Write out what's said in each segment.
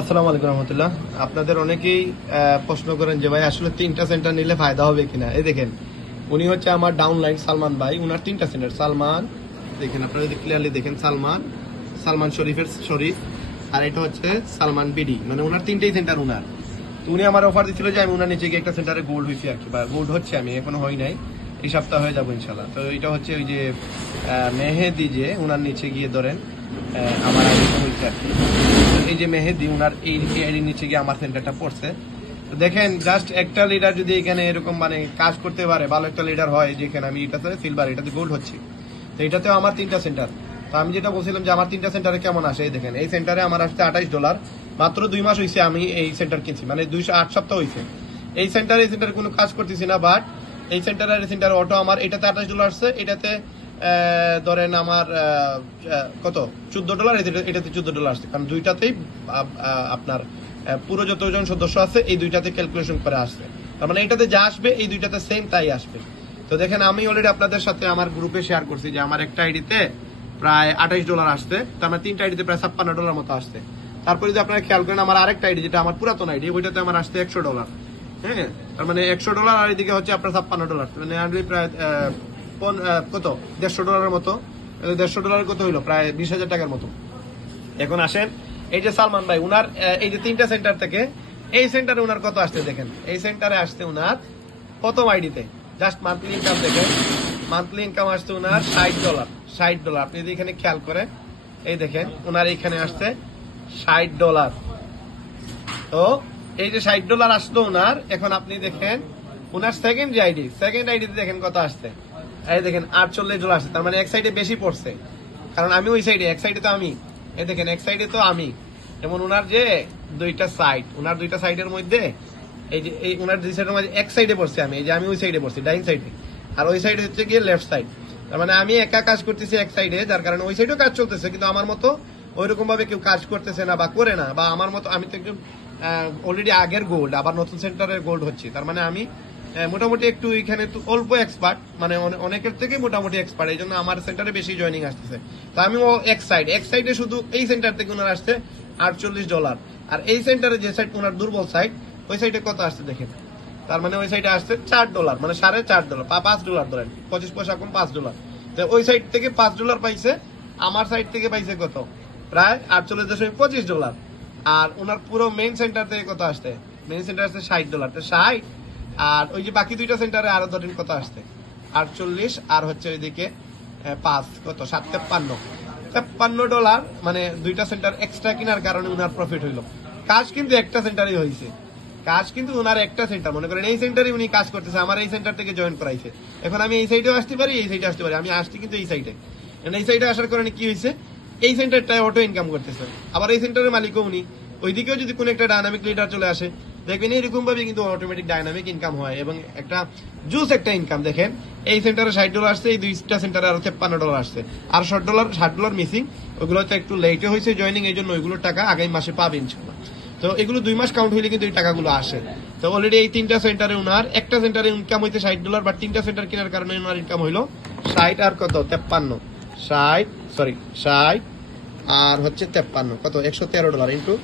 আসসালামু আলাইকুম রহমতুল্লাহ আপনাদের অনেকেই প্রশ্ন করেন যে ভাই আসলে তিনটা সেন্টার নিলে ফায়দা হবে কিনা এই দেখেন উনি হচ্ছে আমার ডাউনলাইন সালমান ভাই উনার তিনটা সেন্টার সালমান দেখেন আপনারা যদি ক্লিয়ারলি দেখেন সালমান সালমান শরীফের শরীফ আর এটা হচ্ছে সালমান বিডি মানে ওনার তিনটেই সেন্টার উনার উনি আমার অফার দিচ্ছিল যে আমি ওনার নিচে গিয়ে একটা সেন্টারে গোল্ড হয়েছি আর কি বা গোল্ড হচ্ছে আমি এখনো হয় নাই এই সপ্তাহ হয়ে যাবো ইনশাল্লাহ তো এটা হচ্ছে ওই যে মেহেদি যে ওনার নিচে গিয়ে ধরেন আমার আগে হয়েছে আর কি এই যে মেহেদি উনার এই এর নিচে গিয়ে আমার সেন্টারটা পড়ছে দেখেন জাস্ট একটা লিডার যদি এখানে এরকম মানে কাজ করতে পারে ভালো একটা লিডার হয় যেখানে আমি এটাতে সিলভার এটাতে গোল্ড হচ্ছে তো এটাতেও আমার তিনটা সেন্টার তো আমি যেটা বলছিলাম যে আমার তিনটা সেন্টারে কেমন আসে এই দেখেন এই সেন্টারে আমার আসছে আঠাইশ ডলার মাত্র দুই মাস হয়েছে আমি এই সেন্টার কিনছি মানে দুইশো আট সপ্তাহ হয়েছে এই সেন্টারে এই সেন্টারে কোনো কাজ করতেছি না বাট এই সেন্টারে সেন্টার অটো আমার এটাতে আঠাশ ডলার আসছে এটাতে ধরেন আমার কত চোদ্দ ডলার এটাতে চোদ্দ ডলার আসছে কারণ দুইটাতেই আপনার পুরো যতজন সদস্য আছে এই দুইটাতে ক্যালকুলেশন করে আসছে তার মানে এটাতে যা আসবে এই দুইটাতে সেম তাই আসবে তো দেখেন আমি অলরেডি আপনাদের সাথে আমার গ্রুপে শেয়ার করছি যে আমার একটা আইডিতে প্রায় আঠাইশ ডলার আসছে তার মানে তিনটা আইডিতে প্রায় ছাপ্পান্ন ডলার মতো আসছে তারপরে যদি আপনারা খেয়াল করেন আমার আরেকটা আইডি যেটা আমার পুরাতন আইডি ওইটাতে আমার আসছে একশো ডলার হ্যাঁ তার মানে একশো ডলার আর এদিকে হচ্ছে আপনার ছাপ্পান্ন ডলার মানে প্রায় কত দেড়শো ডলারের মতো দেড়শো ডলার কত হইলো প্রায় বিশ হাজার টাকার মতো এখন আসেন এই যে সালমান ভাই উনার এই যে তিনটা সেন্টার থেকে এই সেন্টারে উনার কত আসতে দেখেন এই সেন্টারে আসতে উনার প্রথম আইডিতে জাস্ট মান্থলি ইনকাম দেখেন মান্থলি ইনকাম আসতে উনার ষাট ডলার ষাট ডলার আপনি যদি এখানে খেয়াল করেন এই দেখেন উনার এইখানে আসছে ষাট ডলার তো এই যে ষাট ডলার আসতো উনার এখন আপনি দেখেন উনার সেকেন্ড যে আইডি সেকেন্ড আইডিতে দেখেন কত আসছে এই দেখেন আটচল্লিশ ডলার আসছে তার মানে এক সাইডে বেশি পড়ছে কারণ আমি ওই সাইডে এক সাইডে তো আমি এই দেখেন এক সাইডে তো আমি যেমন ওনার যে দুইটা সাইড ওনার দুইটা সাইডের মধ্যে এই যে এই ওনার দুই সাইডের মধ্যে এক সাইডে পড়ছে আমি এই যে আমি ওই সাইডে পড়ছি ডাইন সাইডে আর ওই সাইডে হচ্ছে গিয়ে লেফট সাইড তার মানে আমি একা কাজ করতেছি এক সাইডে যার কারণে ওই সাইডেও কাজ চলতেছে কিন্তু আমার মতো ওইরকম ভাবে কেউ কাজ করতেছে না বা করে না বা আমার মতো আমি তো একজন অলরেডি আগের গোল্ড আবার নতুন সেন্টারের গোল্ড হচ্ছে তার মানে আমি হ্যাঁ, মোটামুটি একটু এখানে অল্প এক্সপার্ট মানে অনেকের থেকে মোটামুটি এক্সপার্ট এই জন্য আমার সেন্টারে বেশি জয়নিং আসতেছে তা আমি ও এক সাইড এক সাইডে শুধু এই সেন্টার থেকে ওনার আসছে আটচল্লিশ ডলার আর এই সেন্টারে যে সাইড ওনার দুর্বল সাইড ওই সাইডে কত আসছে দেখেন তার মানে ওই সাইডে আসছে চার ডলার মানে সাড়ে চার ডলার পাঁচ ডলার ধরেন পঁচিশ পয়সা কম পাঁচ ডলার তো ওই সাইড থেকে পাঁচ ডলার পাইছে আমার সাইড থেকে পাইছে কত প্রায় আটচল্লিশ দশমিক পঁচিশ ডলার আর ওনার পুরো মেইন সেন্টার থেকে কত আসছে মেইন সেন্টার আসছে ষাট ডলার তো ষাট আর ওই যে বাকি দুইটা সেন্টারে আরো ধরেন কত আসছে আটচল্লিশ আর হচ্ছে ওইদিকে পাঁচ কত সাত তেপ্পান্ন তেপ্পান্ন ডলার মানে দুইটা সেন্টার এক্সট্রা কেনার কারণে ওনার প্রফিট হইলো কাজ কিন্তু একটা সেন্টারই হয়েছে কাজ কিন্তু ওনার একটা সেন্টার মনে করেন এই সেন্টারে উনি কাজ করতেছে আমার এই সেন্টার থেকে জয়েন করাইছে এখন আমি এই সাইডেও আসতে পারি এই সাইডে আসতে পারি আমি আসছি কিন্তু এই সাইডে এই সাইডে আসার কারণে কি হয়েছে এই সেন্টারটায় অটো ইনকাম করতেছে আবার এই সেন্টারের মালিকও উনি ওইদিকেও যদি কোনো একটা ডায়নামিক লিডার চলে আসে দেখবেন এরকম ভাবে কিন্তু অটোমেটিক ডাইনামিক ইনকাম হয় এবং একটা জুস একটা ইনকাম দেখেন এই সেন্টারে ষাট ডলার আসছে এই দুইটা সেন্টারে আরো তেপ্পান্ন ডলার আসছে আর ষাট ডলার ষাট ডলার মিসিং ওগুলো তো একটু লেটে হয়েছে জয়নিং এই জন্য ওইগুলোর টাকা আগামী মাসে পাবে ইনশাল্লাহ তো এগুলো দুই মাস কাউন্ট হইলে কিন্তু এই টাকাগুলো আসে তো অলরেডি এই তিনটা সেন্টারে উনার একটা সেন্টারে ইনকাম হইতে ষাট ডলার বা তিনটা সেন্টার কেনার কারণে উনার ইনকাম হইলো ষাট আর কত তেপ্পান্ন ষাট সরি ষাট আর হচ্ছে তেপ্পান্ন কত একশো তেরো ডলার ইন্টু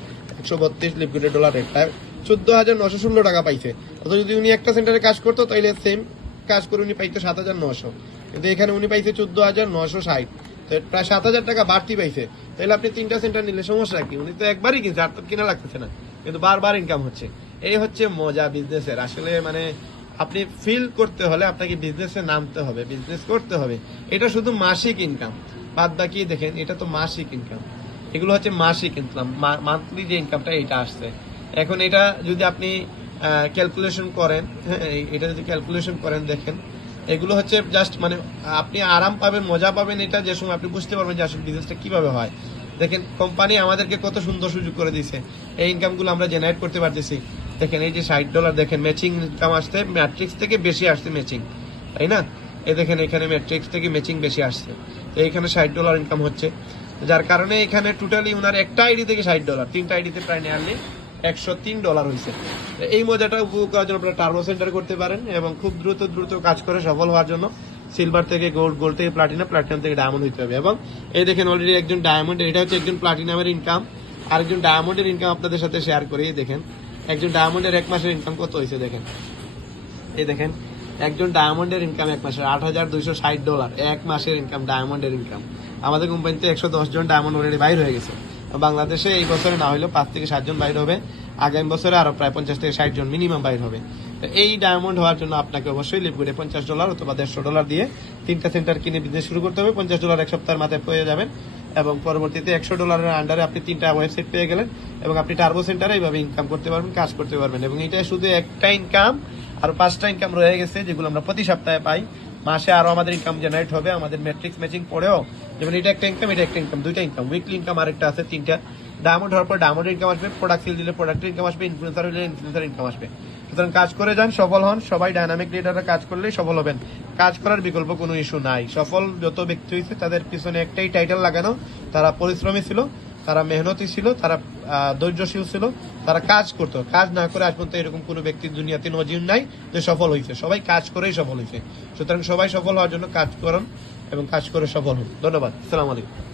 একশো বত্রিশ লিকুইড ডলার রেটটা চোদ্দ হাজার নশো শূন্য টাকা পাইছে অথচ যদি উনি একটা সেন্টারে কাজ করতো তাহলে সেম কাজ করে উনি পাইতো সাত হাজার নশো কিন্তু এখানে উনি পাইছে চোদ্দ হাজার নশো ষাট তো প্রায় সাত হাজার টাকা বাড়তি পাইছে তাহলে আপনি তিনটা সেন্টার নিলে সমস্যা কি উনি তো একবারই কিনছে আর তো কিনা লাগতেছে না কিন্তু বারবার ইনকাম হচ্ছে এই হচ্ছে মজা বিজনেসের আসলে মানে আপনি ফিল করতে হলে আপনাকে বিজনেসে নামতে হবে বিজনেস করতে হবে এটা শুধু মাসিক ইনকাম বাদ বাকি দেখেন এটা তো মাসিক ইনকাম এগুলো হচ্ছে মাসিক ইনকাম মান্থলি যে ইনকামটা এটা আসছে এখন এটা যদি আপনি ক্যালকুলেশন করেন হ্যাঁ, এটা যদি ক্যালকুলেশন করেন দেখেন এগুলো হচ্ছে জাস্ট মানে আপনি আরাম পাবেন মজা পাবেন এটা যে সময় আপনি বুঝতে পারবেন যে আসলে বিজনেসটা কীভাবে হয় দেখেন কোম্পানি আমাদেরকে কত সুন্দর সুযোগ করে দিছে এই ইনকামগুলো আমরা জেনারেট করতে পারতেছি দেখেন এই যে ষাট ডলার দেখেন ম্যাচিং ইনকাম আসতে ম্যাট্রিক্স থেকে বেশি আসছে ম্যাচিং তাই না এ দেখেন এখানে ম্যাট্রিক্স থেকে ম্যাচিং বেশি আসছে তো এখানে ষাট ডলার ইনকাম হচ্ছে যার কারণে এখানে টোটালি ওনার একটা আইডি থেকে ষাট ডলার তিনটা আইডিতে প্রায় নেয়ারলি একশো তিন ডলার হয়েছে এই মজাটা উপভোগ করার জন্য আপনারা টার্বো সেন্টার করতে পারেন এবং খুব দ্রুত দ্রুত কাজ করে সফল হওয়ার জন্য সিলভার থেকে গোল্ড গোল্ড থেকে প্লাটিনাম প্লাটিনাম থেকে ডায়মন্ড হইতে হবে এবং এই দেখেন অলরেডি একজন ডায়মন্ড এটা হচ্ছে একজন প্লাটিনামের ইনকাম আরেকজন ডায়মন্ডের ইনকাম আপনাদের সাথে শেয়ার করে দেখেন একজন ডায়মন্ডের এক মাসের ইনকাম কত হয়েছে দেখেন এই দেখেন একজন ডায়মন্ডের ইনকাম এক মাসের আট হাজার দুইশো ষাট ডলার এক মাসের ইনকাম ডায়মন্ডের ইনকাম আমাদের কোম্পানিতে একশো দশ জন ডায়মন্ড অলরেডি বাইর হয়ে গেছে বাংলাদেশে এই বছরে না হলেও পাঁচ থেকে সাতজন বাইর হবে আগামী বছরে আরও প্রায় পঞ্চাশ থেকে ষাট জন মিনিমাম বাইর হবে তো এই ডায়মন্ড হওয়ার জন্য আপনাকে অবশ্যই লিপগুডে পঞ্চাশ ডলার অথবা দেড়শো ডলার দিয়ে তিনটা সেন্টার কিনে বিজনেস শুরু করতে হবে পঞ্চাশ ডলার এক সপ্তাহের মাথায় পেয়ে যাবেন এবং পরবর্তীতে একশো ডলারের আন্ডারে আপনি তিনটা ওয়েবসাইট পেয়ে গেলেন এবং আপনি টার্বো সেন্টারে এইভাবে ইনকাম করতে পারবেন কাজ করতে পারবেন এবং এটা শুধু একটা ইনকাম আর পাঁচটা ইনকাম রয়ে গেছে যেগুলো আমরা প্রতি সপ্তাহে পাই মাসে আরও আমাদের ইনকাম জেনারেট হবে আমাদের ম্যাট্রিক্স ম্যাচিং পড়েও যেমন এটা একটা ইনকাম এটা একটা ইনকাম দুইটা ইনকাম উইকলি ইনকাম আরেকটা আছে তিনটা ডায়মন্ড হওয়ার পর ডায়মন্ড ইনকাম আসবে প্রোডাক্ট সেল দিলে প্রোডাক্ট ইনকাম আসবে ইনফ্লুয়েন্সার হলে ইনফ্লুয়েন্সার ইনকাম আসবে সুতরাং কাজ করে যান সফল হন সবাই ডায়নামিক লিডাররা কাজ করলেই সফল হবেন কাজ করার বিকল্প কোনো ইস্যু নাই সফল যত ব্যক্তি হয়েছে তাদের পিছনে একটাই টাইটেল লাগানো তারা পরিশ্রমী ছিল তারা মেহনতি ছিল তারা ধৈর্যশীল ছিল তারা কাজ করতো কাজ না করে আজ পর্যন্ত এরকম কোনো ব্যক্তি দুনিয়াতে নজির নাই যে সফল হয়েছে সবাই কাজ করেই সফল হয়েছে সুতরাং সবাই সফল হওয়ার জন্য কাজ করুন এবং কাজ করে সফল হন ধন্যবাদ সালাম আলাইকুম